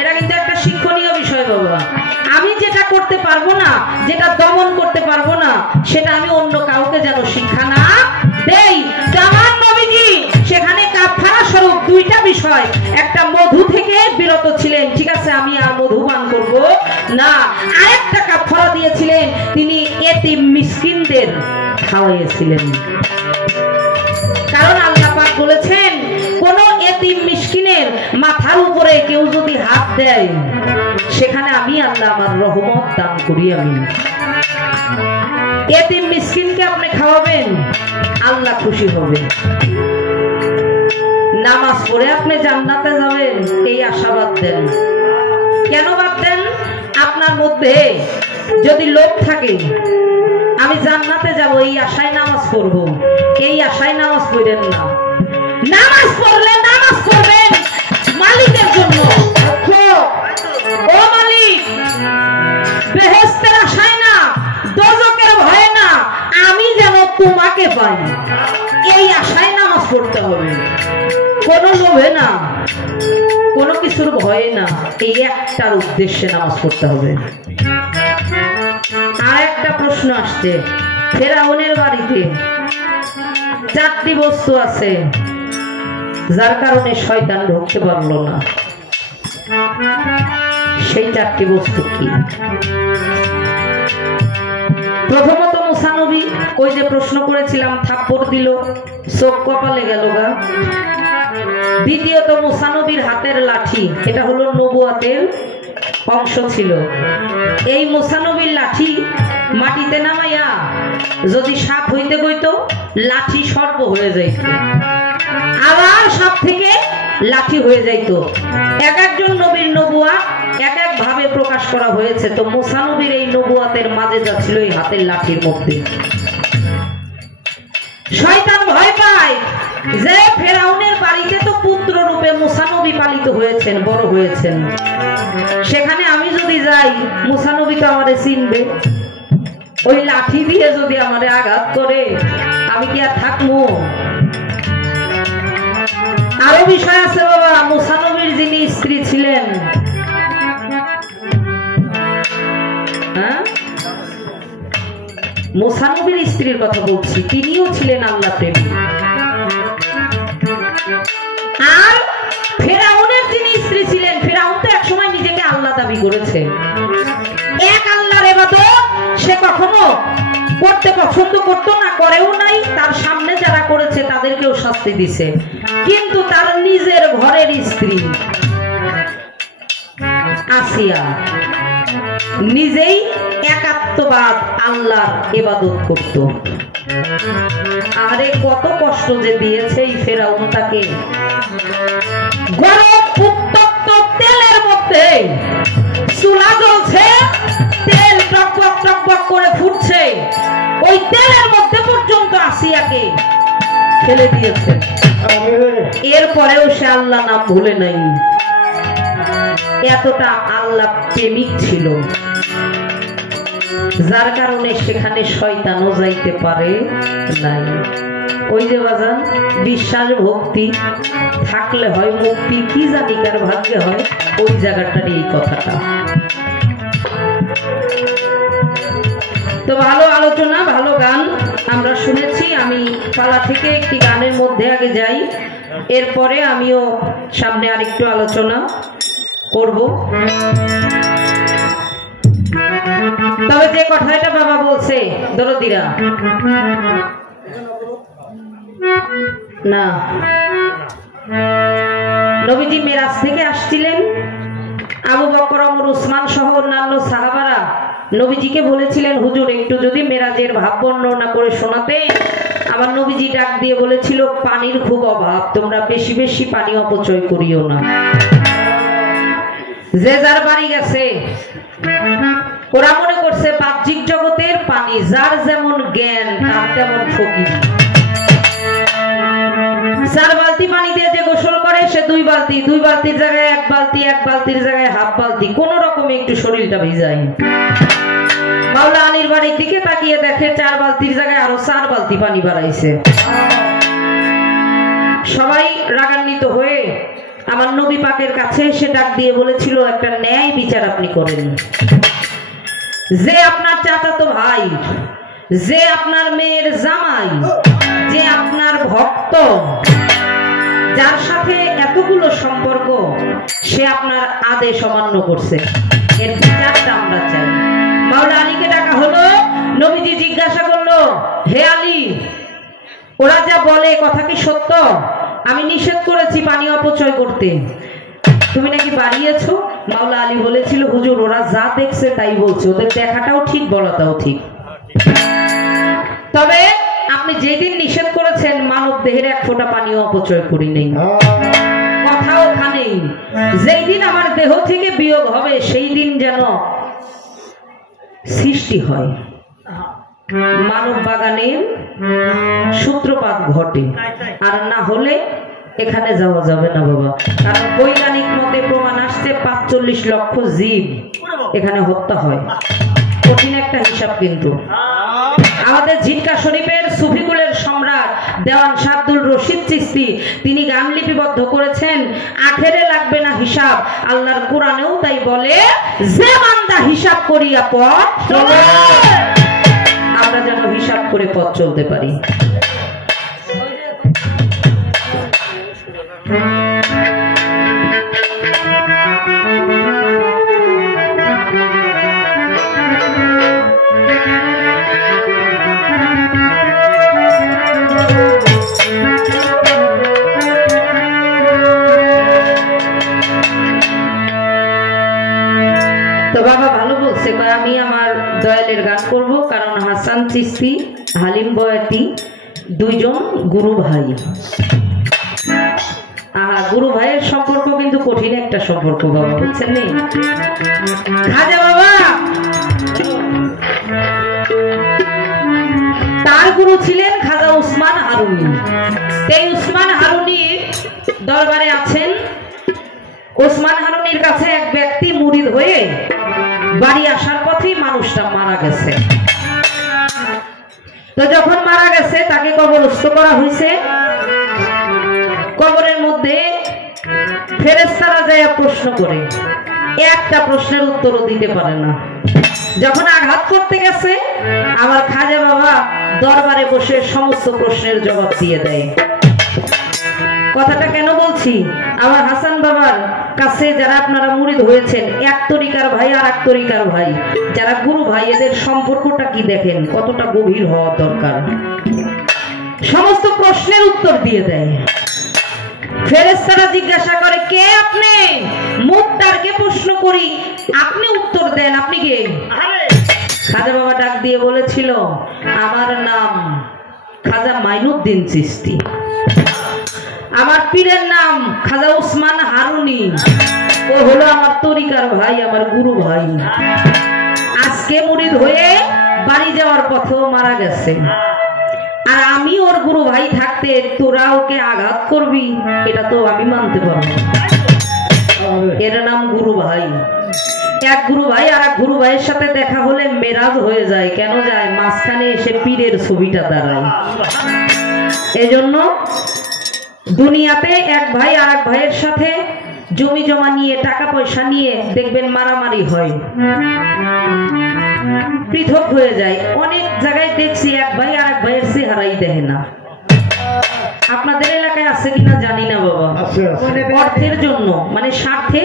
এটা কিন্তু একটা শিক্ষণীয় বিষয় বাবা। আমি যেটা করতে পারবো না, যেটা দমন করতে পারবো না, সেটা আমি অন্য কাউকে যেন শিক্ষা না দেই। আমার নবীজি সেখানে কাফারা স্বরূপ 2টা বিষয়, একটা মধু থেকে বিরত ছিলেন, ঠিক আছে আমি আর মধু পান করব না, আরেকটা কাফারা দিয়েছিলেন, তিনি এতিম মিসকিনদের খাওয়াইছিলেন। কারণ আল্লাহ পাক বলেছেন, কোন এতিম মিসকিনের মাথার উপরে কেউ যদি হাত দেয়, সেখানে আমি আল্লাহ আমার রহমত দান করি। আমি এতিম মিসকিনকে আপনি খাওয়াবেন, আল্লাহ খুশি হবে। নামাজ পড়ে আপনি জান্নাতে যাবেন, এই আশাবাদ দেন। কেন বাদ দেন? আপনার মধ্যে যদি লোভ থাকে, আমি জান্নাতে যাব, এই আশায় নামাজ পড়বো, এই আশায় নামাজ পড়েন না। নামাজ পড়লে নামাজ পড়বেন মালিকের জন্য। ও মালিক, বেহেশতের আশায় না, দোজখের ভয়ে না, আমি যেন তোমাকে পাই, এই আশায় নামাজ পড়তে হবে। কোনো লোভে না, কোনো কিছুর ভয়ে না, এই একটার উদ্দেশ্যে নামাজ পড়তে হবে। আর একটা প্রশ্ন আসছে, ফেরাউনের বাড়িতে 4টি বস্তু আছে, যার কারণে শয়তান ঢুকতে পারলো না। সেই 4টি বস্তু কি? প্রথমত মুসা নবী, ওই যে প্রশ্ন করেছিলাম, থাপ্পড় দিল, চোখ কপালে গেল গা। দ্বিতীয়ত মুসা নবীর হাতের লাঠি, এটা হলো নবুয়াতের অংশ ছিল। এই মুসা নবীর লাঠি মাটিতে নামাইয়া যদি সাপ হইতে বইতো, লাঠি সর্প হয়ে যাইত, আবার সাপ থেকে লাঠি হয়ে যাইত। এক একজন নবীর নবুয়াত এক এক ভাবে প্রকাশ করা হয়েছে। তো মুসা নবীর এই নবুয়াতের মাঝে যা ছিল এই হাতের লাঠির মধ্যে। শয়তান ভয় পায় যে ফেরাউনের বাড়িতে তো পুত্র রূপে মুসা নবী পালিত হয়েছেন, বড় হয়েছেন, সেখানে আমি যদি যাই, মুসা নবী তো আমারে চিনবে, ওই লাঠি দিয়ে যদি আমারে আঘাত করে, আমি কি আর থাকবো? আরো বিষয় আছে বাবা। মুসা নবীর যিনি স্ত্রী ছিলেন, মুসা নবীর স্ত্রীর কথা বলছি, তিনিও ছিলেন আল্লাহ প্রেমী। আর ফেরাউনের যিনি স্ত্রী ছিলেন, ফেরাউন তো একসময় নিজেকে আল্লাহ দাবি করেছে। এক আল্লাহর ইবাদত সে কখনো করতে পছন্দ করতো না, করেও নাই, তার সামনে যারা করেছে তাদেরকেও শাস্তি দিছে। কিন্তু তার নিজের ঘরের স্ত্রী আসিয়া নিজেই একাত্মবাদ আল্লাহর ইবাদত করত। আরে কত কষ্ট যে দিয়েছে এই ফেরাউন তাকে। গরম উত্তপ্ত তেলের মধ্যে চুলা জ্বলছে, তেল টকবক টকবক করে ফুটছে, ওই তেলের মধ্যে পর্যন্ত আসিয়াকে ফেলে দিয়েছে। এরপরেও সে আল্লাহ নাম ভুলে নাই, এতটা আল্লাহ প্রেমিক ছিল, যার কারণে সেখানে শয়তানও যাইতে পারে নাই। ওই যে বাজান, বিশ্বাস ভক্তি থাকলে হয় মুক্তি, কি জানি কার ভাগ্যে হয়, ওই জায়গাটার এই কথাটা। তো ভালো আলোচনা, ভালো গান আমরা শুনেছি। আমি পালা থেকে একটি গানের মধ্যে আগে যাই। এরপরে আমিও সামনে আরেকটু আলোচনা করব। তবে যে কথাটা বাবা বলছে দরদিরা না, নবীজি মেরাজ থেকে আসছিলেন, আবু বকর, ওমর, উসমান সহ অন্যান্য সাহাবারা নবীজিকে বলেছিলেন, হুজুর একটু যদি মেরাজের ভাব বর্ণনা করে শোনাতে। আমার নবীজি ডাক দিয়ে বলেছিল, পানির খুব অভাব, তোমরা বেশি বেশি পানি অপচয় করিও না। যে যার বাড়ি গেছে, ওরা মনে করছে বাহ্যিক জগতের পানি, যার যেমন জ্ঞান তার তেমন ফকির। 4 বালতি পানি দিয়ে যে গোসল করে সে 2 বালতি, 2 বালতির জায়গায় 1 বালতি, 1 বালতির জায়গায় হাফ বালতি, কোন রকমে একটু শরীরটা ভিজায়। মাওলা আলীর বাড়ির দিকে তাকিয়ে দেখে 4 বালতির জায়গায় আরো 4 বালতি পানি বাড়াইছে। সবাই রাগান্বিত হয়ে আমার নবী পাকের কাছে এসে ডাক দিয়ে বলেছিল, একটা ন্যায় বিচার আপনি করেন। যে আপনার চাচাতো ভাই, যে আপনার মেয়ের জামাই, যে আপনার ভক্ত, যার সাথে এতগুলো সম্পর্ক, সে আপনার আদেশ অমান্য করছে, এর বিচারটা আমরা চাই। মাওলা আলীকে ডাকা হলো। নবীজি জিজ্ঞাসা করলো, হে আলী, ওরা যা বলে কথা কি সত্য? আমি নিষেধ করেছি পানি অপচয় করতে, তুমি নাকি বাড়িয়েছো? মাওলা আলী বলেছিল, হুজুর ওরা যা দেখছে তাই বলছে, ওদের দেখাটাও ঠিক বলাটাও ঠিক। তবে আপনি যেদিন নিষেধ করেছেন মানব দেহের 1 ফোঁটা পানি অপচয় করি নেই, কথা ওখানেই। যেই দিন আমার দেহ থেকে বিয়োগ হবে সেই দিন যেন সৃষ্টি হয়, মানব বাগানের সূত্রপাত ঘটে, আর না হলে এখানে যাওয়া যাবে না বাবা। কারণ বৈজ্ঞানিক মতে প্রমাণ আসছে 45 লক্ষ জীব এখানে হত্যা হয়। কঠিন একটা হিসাব কিন্তু। আমাদের ঝিটকা শরীফের সুফিকুলের সম্রাট দেওয়ান শাহ আব্দুল রশিদ চিশতি তিনি গান লিপিবদ্ধ করেছেন, আখেরে লাগবে না হিসাব। আল্লাহর কোরআনেও তাই বলে, যে বান্দা হিসাব করিয়া পথ চলে, আমরা যেন হিসাব করে পথ চলতে পারি। তো বাবা ভালো বলছে, আমি আমার দয়ালের গান করব, কারণ হাসান চিশতি, হালিম বয়াতি 2 জন গুরু ভাই। গুরু ভাইয়ের সম্পর্ক কিন্তু কঠিন একটা সম্পর্ক বাবা, বুঝছেন নি? খাজা বাবা তার গুরু ছিলেন খাজা উসমান হারুনি। এই উসমান হারুনির দরবারে আছেন। ওসমান হারুনির কাছে এক ব্যক্তি মুরিদ হয়ে বাড়ি আসার পথেই মানুষটা মারা গেছে। তো যখন মারা গেছে তাকে কবরস্থ করা হয়েছে। কবরের মধ্যে ফেরেশতারা যায় প্রশ্ন করে, একটা প্রশ্নের উত্তরও দিতে পারে না। যখন আঘাত করতে গেছে আমার খাজা বাবা দরবারে বসে সমস্ত প্রশ্নের জবাব দিয়ে দেয়। কথাটা কেন বলছি, আমার হাসান বাবার কাছে যারা আপনারা মুরিদ হয়েছেন, এক তরিকার ভাই আর এক তরিকার ভাই, যারা গুরু ভাই, এদের সম্পর্কটা কি দেখেন, কতটা গভীর হওয়া দরকার। সমস্ত প্রশ্নের উত্তর দিয়ে দেয়। ফেরেশতারা জিজ্ঞাসা করে, কে আপনি? মুক্তারকে প্রশ্ন করি, আপনি উত্তর দেন, আপনি কে? খাজা বাবা ডাক দিয়ে বলেছিল, আমার নাম খাজা মাইনুদ্দিন চিশতি, আমার পীরের নাম খাজা উসমান হারুনি, ও হলো আমার তরিকার ভাই, আমার গুরু ভাই। আজকে মুরিদ হয়ে বাড়ি যাওয়ার পথেও মারা গেছে, আর আমি ওর গুরু ভাই থাকতে তোরা ওকে আঘাত করবি, এটা তো আমি মানতে পারবো। এর নাম গুরু ভাই। এক গুরু ভাই আর এক গুরু ভাইয়ের সাথে দেখা হলে মেরাজ হয়ে যায়। কেন যায়? মাঝখানে এসে পীরের ছবিটা দাঁড়ায়। এজন্য দুনিয়াতে এক ভাই আর এক ভাইয়ের সাথে জমি জমা নিয়ে, টাকা পয়সা নিয়ে দেখবেন মারামারি হয়, পৃথক হয়ে যায়। অনেক জায়গায় দেখছি এক ভাই আর এক ভাইয়ের চেহারাই দেখে না। আপনাদের এলাকায় আছে কিনা জানি না বাবা, অর্থের জন্য মানে স্বার্থে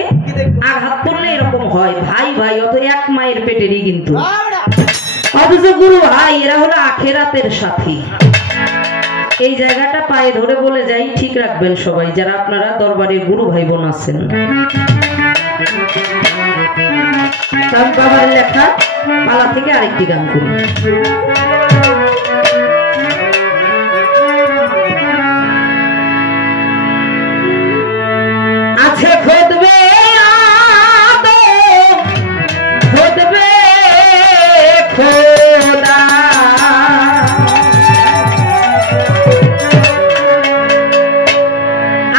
আঘাত করলে এরকম হয়। ভাই ভাই অত এক মায়ের পেটেরই, কিন্তু অথচ গুরু ভাই এরা হলো আখেরাতের সাথী। এই জায়গাটা পায়ে ধরে বলে যাই, ঠিক রাখবেন সবাই যারা আপনারা দরবারের গুরু ভাই বোন আছেন। বাবার লেখা পালা থেকে আরেকটি গান করি। আছে খুদবে আদম খুদবে খোদা,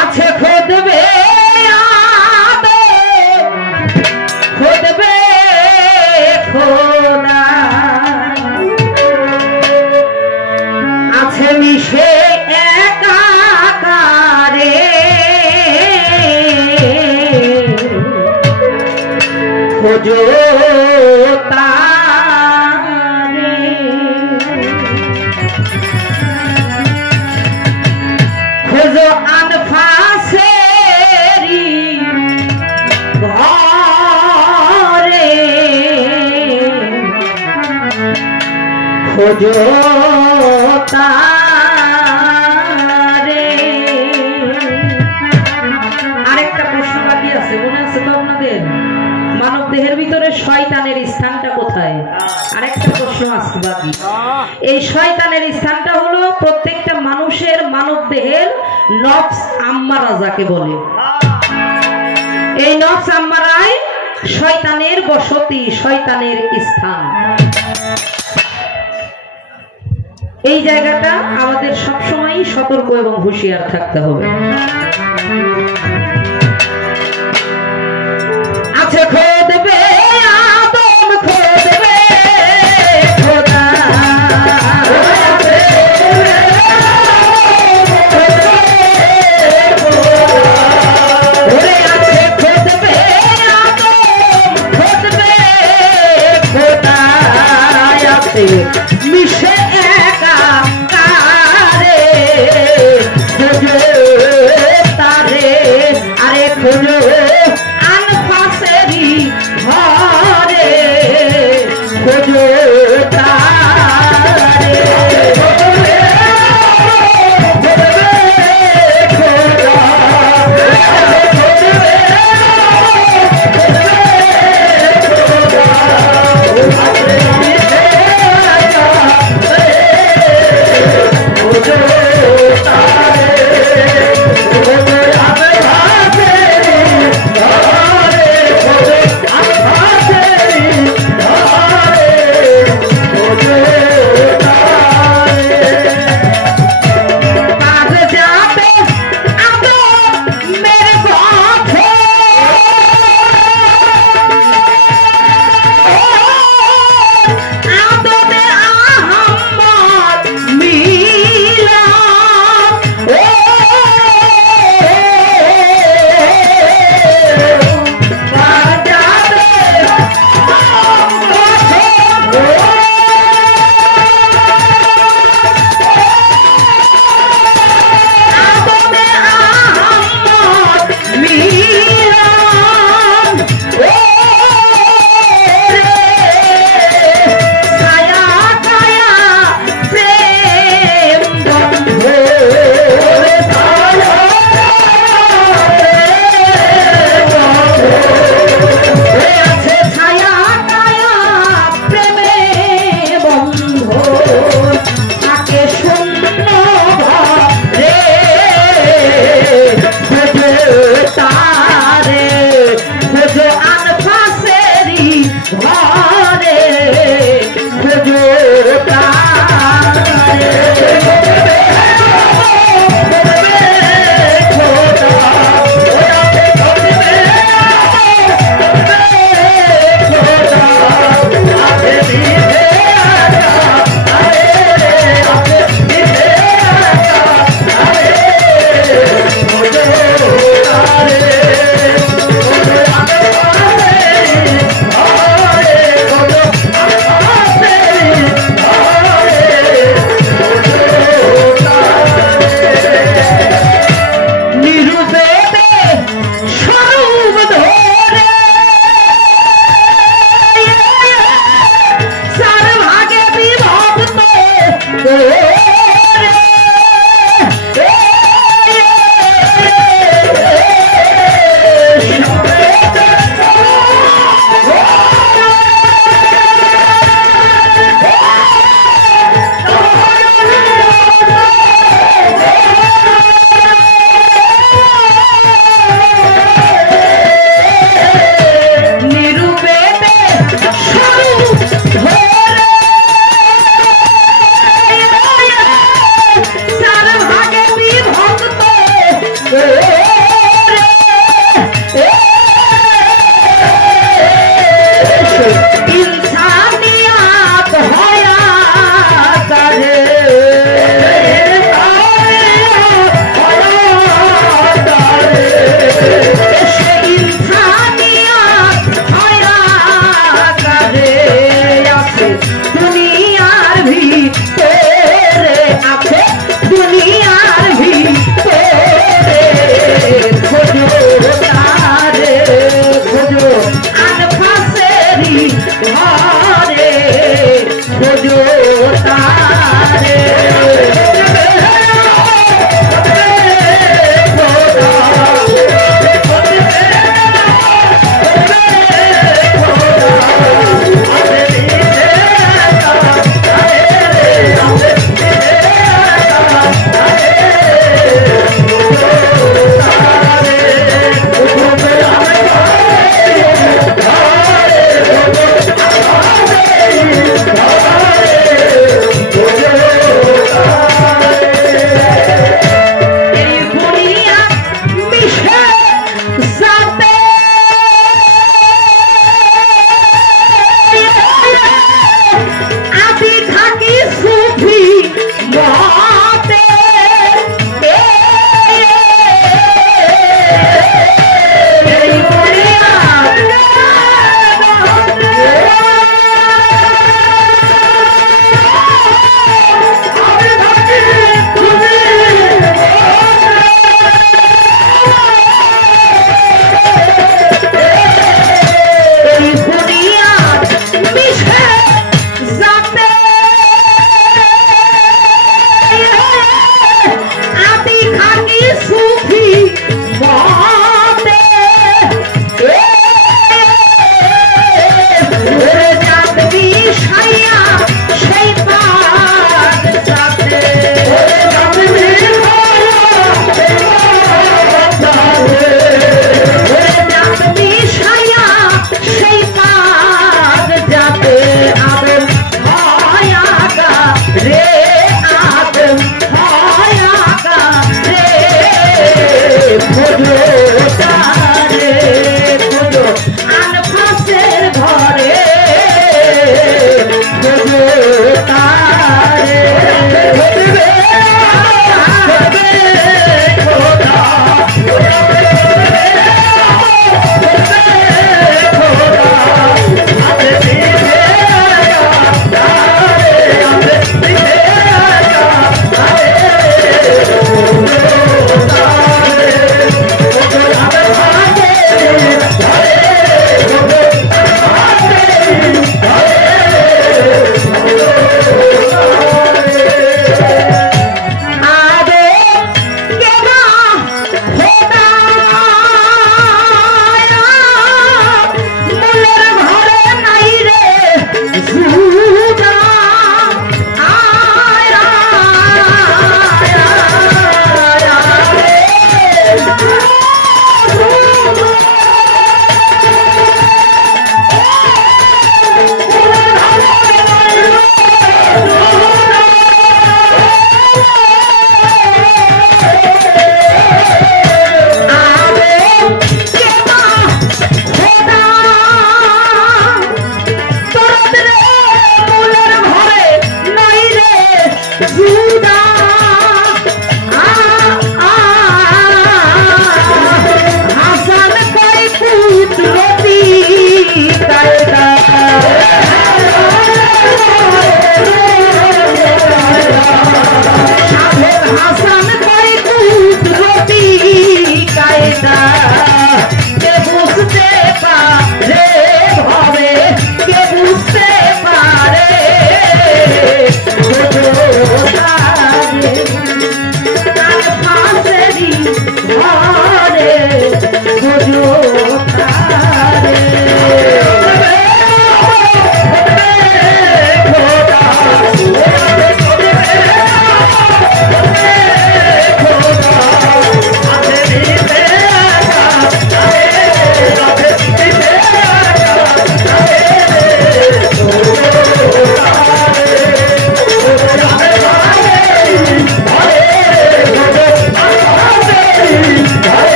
আছে খুদবে আদম খুদবে খোদা, আছে মিশে একাকারে খোঁজো তারে, খোঁজো আনফাসেরি ঘরে, খোঁজো তারে। আরেকটা প্রশ্ন বাকি আছে, মনে আছে তো আপনাদের? মানব দেহের ভিতরে শয়তানের স্থানটা কোথায়? আরেকটা প্রশ্ন আছে বাকি। এই শয়তানের স্থানটা হলো প্রত্যেকটা মানুষের মানব দেহের নফস আম্মারা যাকে বলে। এই নফস আম্মারায় শয়তানের বসতি, শয়তানের স্থান। এই জায়গাটা আমাদের সবসময় সতর্ক এবং হুঁশিয়ার থাকতে হবে। আছে খুদবে আদম খুদবে খোদা, আছে খুদবে আদম খুদবে খোদা, আছে মিশে একাকারে খোঁজো তারে, আরে খোঁজো আনফাসেরি ঘরে খোঁজো তারে, খোঁজো তারে।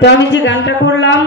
তো আমি যে গানটা করলাম